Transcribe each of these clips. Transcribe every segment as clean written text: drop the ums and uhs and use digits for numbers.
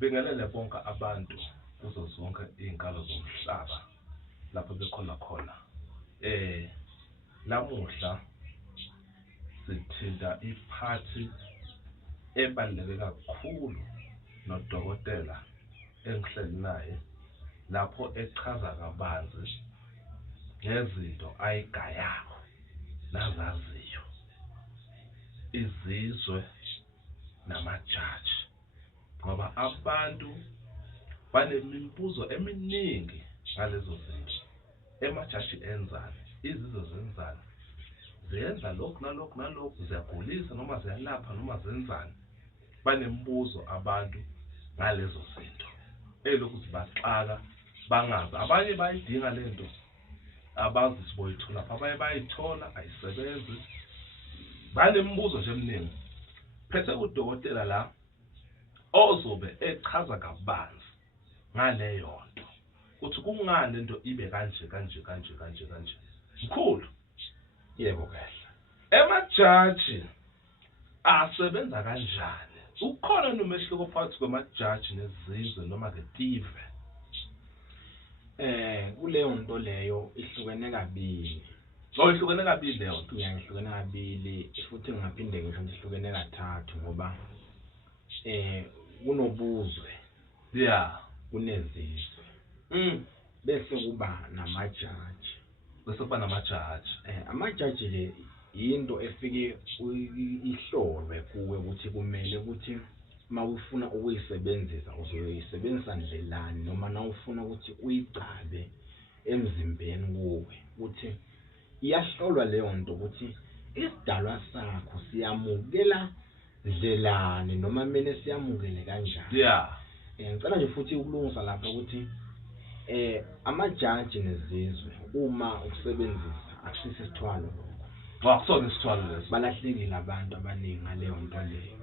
Bingelele bonke abantu kuzo zonke izinkalo zomhlaba lapho bekhona khona. Eh Lamuhla sithinta iphathi ebaluleke kakhulu nodokotela engihleli naye lapho echaza kabanzi ngezinto ayigayayo nazaziyo, izizwe namajaji, ngoba abantu banemibuzo eminingi ngalezo zinto. Emajaji enzani, izizwe zenzani, ziyenza lokhu nalokhu nalokhu, ziyagulisa noma ziyalapha noma zenzani. Banemibuzo abantu ngalezo zinto elokhu zibaxaka bangazi. Abanye bayidinga lento abazi siboyithola, abanye bayithola ayisebenzi. Banemibuzo nje eminingi. Phethe udokotela la ozobe echaza kabanzi ngaleyo nto ukuthi kungani lento ibe kanje kanje kanje kanje kanje. Mkhulu, Yebo kahle. emajaji asebenza kanjani? Ukhona nomehluko phakathi kwamajaji nezizwe noma ke tive? Kuleyo nto leyo ihlukene kabili. Ihlukene kabili leyo nto. Ihlukene kabili futhi ngingaphinde ngisho ihlukene kathathu ngoba kunobuzwe, Yeah. kunezizwe. Bese kuba namajaji. Bese kuba namajaji. Amajaji ke into efike ihlolwe kuwe ukuthi kumele ukuthi mawufuna ukuyisebenzisa uzoyisebenzisa ndlelani, noma nawufuna ukuthi uyicabe emzimbeni kuwe ukuthi iyahlolwa leyo nto ukuthi isidalwa sakho siyamukela ndlelani noma kumele siyamukele kanjani. Yeah. Ngicela nje futhi ukulungisa lapha ukuthi amajaji nezizwe uma ukusebenzisa akusisi isithwalo lokho. Wakusona isithwalo leso. Balahlekile abantu abaningi ngaleyo nto leyo.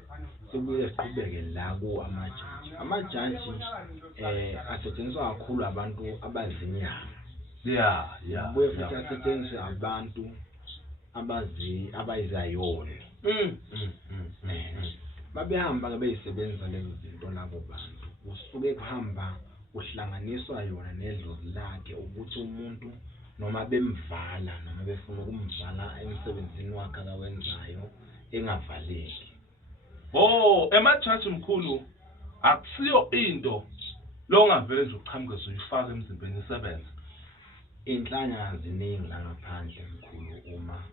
Sibuye siqhubeke la ku amajaji. Amajaji asetshenziswa kakhulu abantu abazinyanga. Yeah. Sibuye futhi asetshenziswe abantu abayizayoni. Babehamba ke beyisebenza lezo zinto labo bantu. Kusuke kuhamba kuhlanganiswa yona nedlozi lakhe ukuthi umuntu noma bemvala noma befuna ukumvala emsebenzini wakhe akawenzayo engavaleki. Emajaji mkhulu akusiyo into longavele nje uqhamuke zoyifaka emzimbeni isebenza. Inhlanya ziningi la ngaphandle mkhulu uma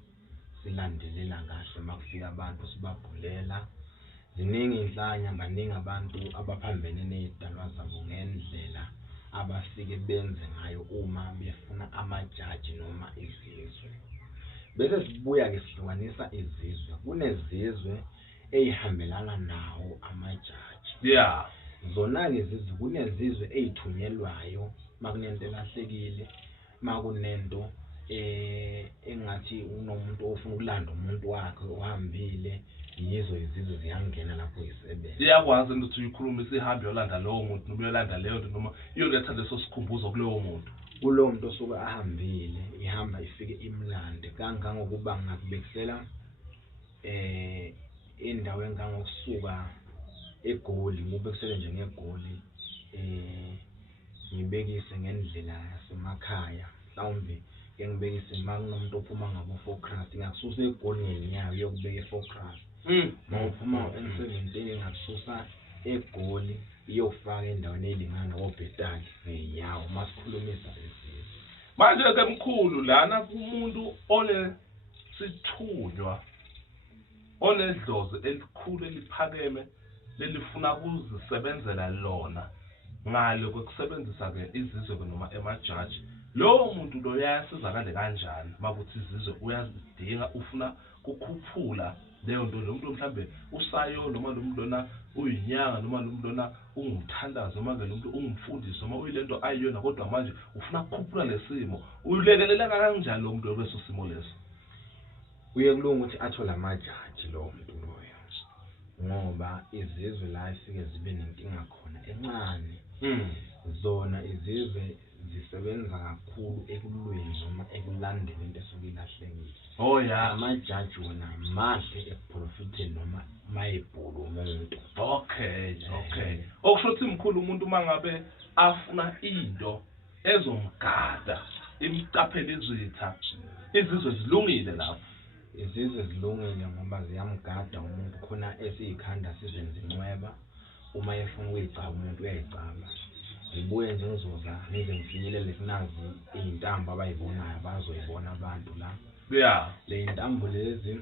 silandelela kahle makufika abantu sibabhulela. Ziningi inhlanya, baningi abantu abaphambene nezidalwa zabo ngendlela abafike benze ngayo uma befuna amajaji noma izizwe. Bese sibuya ke sihlukanisa izizwe. Kunezizwe ezihambelana nawo amajaji. Yeah. Zona ke izizwe kunezizwe ezithunyelwayo makunento elahlekile, makunento engathi unomuntu ofuna ukulanda umuntu wakhe ohambile, yizo izizwe ziyangena lapho isebenza. Iyakwazi ukuthi uyikhulume isihambe yolanda lowo muntu noma uyolanda leyo nto noma iyoletha leso sikhumbuzo kulowo muntu. Kulowo muntu osuke ahambile ihamba ifike imlande kangangokuba ngakubekisela indawo engangokusuka eGoli, ngibekisele nje ngeGoli, ngibekise ngendlela yasemakhaya. Mhlawumbe ke ngibekise makunomuntu ophuma ngabo Focus ngakususa eGoli ngenyawo uyokubeka eFocus. Mawuphuma em17 ngakususa eGoli iyofaka endaweni elingana obhetali ngenyawo masikhulumisa lesizwe. Manje ke mkhulu lana kumuntu ole sithunywa onedlozi elikhulu eliphakeme lelifuna ukuzisebenzela lona ngale kokusebenzisa ke izizwe noma emajaji. Lowo muntu lo uyasizakala kanjani makuthi izizwe uyazidinga ufuna kukhuphula leyo nto, lo muntu mhlambe usayo noma lo muntu lona uyinyanga noma lo muntu lona ungumthandazi noma ke lo muntu ungumfundisi noma uyilento ayiyona kodwa manje ufuna ukukhuphula lesimo, uyilekelela kanjani lo muntu lokweso simo leso? Uye kulunga ukuthi athole amajaji lo muntu loyo, ngoba izizwe la ifike zibe nenkinga khona encane. Zona izizwe zisebenza kakhulu ekulweni noma ekulandeni into esuke ilahlekile. Oh yeah. Amajaji wona mahle ekuprofitheni noma mayebhulu umuntu. Okay. Okusho ukuthi mkhulu umuntu mangabe afuna into ezomgada imcaphele izitha, izizwe zilungile lapho. Izizwe zilungile ngoba ziyamgada umuntu khona esiyikhanda sizenza incweba. Uma efuna ukuyicaba umuntu uyayicaba. Ngibuye nje ngizoza ngize ngifinyelele kunazi izintambo abayibonayo abazoyibona abantu la. Yeah. Le intambo lezi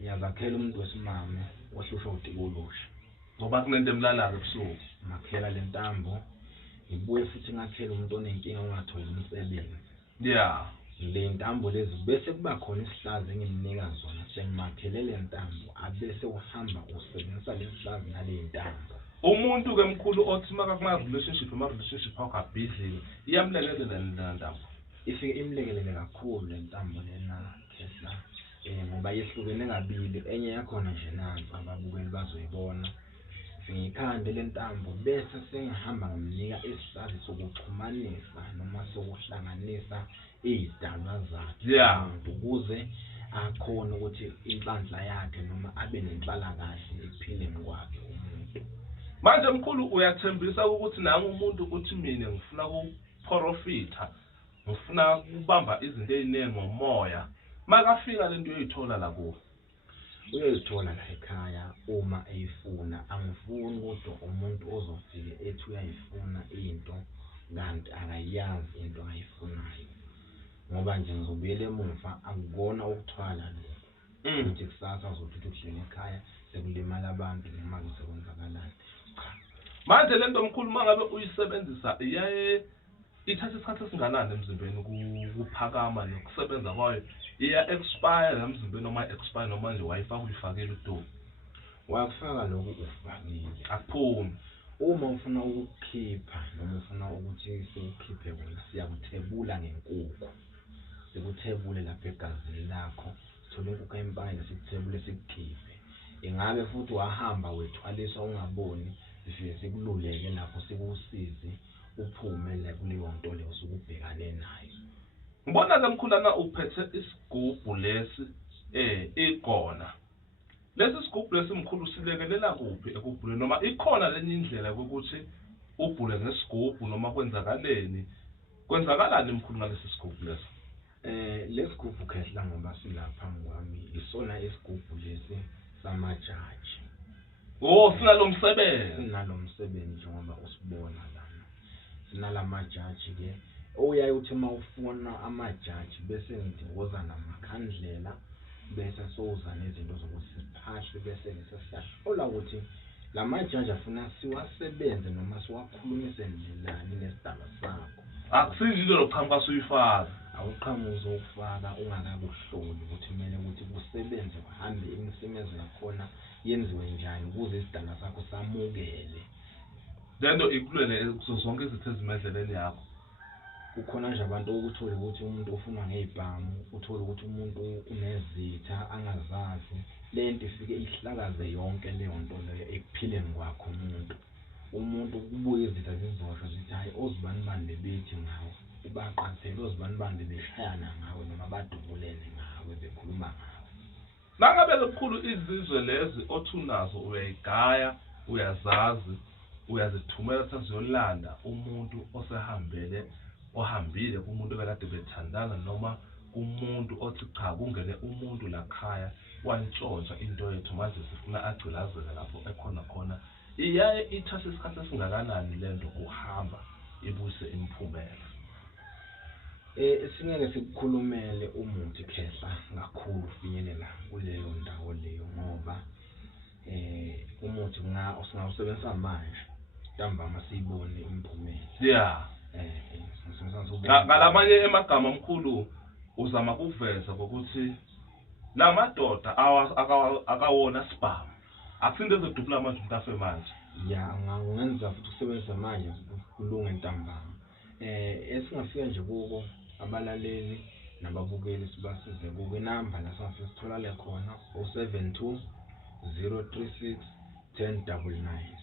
ngiyazakhela umuntu wesimame ohlushwa utikulusha. Ngoba kunento emlalayo ebusuku. Ngakhela le ntambo. Ngibuye futhi ngakhela umuntu onenkinga ongatholi umsebenzi. Yeah. Le ntambo lezi bese kuba khona isihlazi engimnika zona sengimakhele le ntambo abese uhamba usebenzisa le sihlazi nale ntambo. Umuntu ke mkhulu othi maka kuma relationship akho abhidlile iyamlekelela le ntambo. Ifike imlekelele kakhulu le ntambo lena Khehla ngoba yehlukene kabili. Enye yakhona nje nansi ababukeli bazoyibona. Ngikhande le ntambo bese sengihamba ngimnika isihlazi sokuxhumanisa noma sokuhlanganisa izidalwa zakhe. Yeah. Ukuze akhona ukuthi inhlanhla yakhe noma abe nenhlalakahle ephileni kwakhe umuntu. Manje mkhulu uyathembisa ukuthi nami umuntu uthi mina ngifuna ukuprofitha, ngifuna ukubamba izinto eziningi ngomoya, makafika lento uyithola la kuwe. Uyayithola la ekhaya uma eyifuna. Angifuni kodwa umuntu ozofike ethi uyayifuna into kanti akayazi into ayifunayo. Ngoba nje ngizobuyela emuva akukona ukuthwala lokho. Ukuthi kusasa uzothi uhlele ekhaya sekulimala abantu noma kusebenzakalani. Cha. Manje lento mkhulu mangabe uyisebenzisa iyaye ithatha isikhathi esinganani emzimbeni ukuphakama nokusebenza kwayo? Iya expire emzimbeni noma expire noma nje wayifaka uyifakele uDobe. Wakufaka lokhu ufakile Akuphumi. Uma ufuna ukukhipha noma ufuna ukuthi sikukhiphe wena siyakuthebula ngenkukhu. Sikuthebule lapha egazini lakho. Sithola inkukhu empangeni sikuthebule sikukhiphe. Ingabe futhi wahamba wethwaliswa ungaboni sifike sikululeke lapho sikusize uphume la kuleyo nto leyo usukubhekane nayo. Ngibona ke mkhulana uphethe isigubhu lesi ikona. Lesi sigubhu lesi mkhulu silekelela kuphi ekubhuleni noma ikhona lenye indlela ukuthi ubhule ngesigubhu noma kwenzakaleni? Kwenzakalani mkhulu ngalesi sigubhu lesi? Lesigubhu Khehla ngoba silapha ngwami isona isigubhu lesi samajaji. Oh, sinalomsebenzi. Sinalomsebenzi ngoba usibona lana. Sinalamajaji ke. Uyaye uthi mawufuna amajaji bese ngidingoza namakhandlela bese soza nezinto zokuthi siphahle bese ngesesihlola ukuthi lamajaji afuna siwasebenze noma siwakhulumise njani nesidaba sakho. Akusinje into lokuqhamuka suyifaka. Awuqhamuze ukufaka ungakakuhloli ukuthi kumele ukuthi kusebenze kuhambe imisebenzi yakhona yenziwe njani ukuze isidaba sakho samukele. Lento ikulele kuzo zonke izitho ezimedleleni yakho. Kukhona nje abantu ukuthola ukuthi umuntu ufuna ngezibhamu, uthola ukuthi umuntu unezitha angazazi. Lento ifike ihlakaze yonke leyo nto leyo ekuphileni kwakho umuntu. Umuntu kubuye izitha zizosho zithi hayi ozibani bani bebethi ngawe. Ubaqaphela ozibani bani beshayana ngawe noma badubulene ngawe bekhuluma ngawe. Nangabe lokukhulu izizwe lezi othunazo uyayigaya, uyazazi, uyazithumela seziyolanda umuntu ohambile kumuntu bekade bethandana noma umuntu othi cha kungene umuntu la khaya wantshontsha into yethu manje sifuna agcilazeke lapho ekhona khona. Iyaye ithatha isikhathi esingakanani lento kuhamba ibuyise imphumela? Singeke sikukhulumele umuthi Khehla ngakhulu finyelela kuleyo ndawo leyo ngoba umuthi usingawusebenzisa manje ntambama siyibone imphumela. Yeah. Ngalamanye emagama mkhulu uzama kuveza ukuthi lamadoda akawona sibhamu. Akusinde ezodubula manje umuntu afe manje. Ya ngenza futhi usebenzisa manje kulunga ntambama. Esingafika nje kuko abalaleli nababukeli sibasize kuke number la singafika sitholale khona 072 036 1099.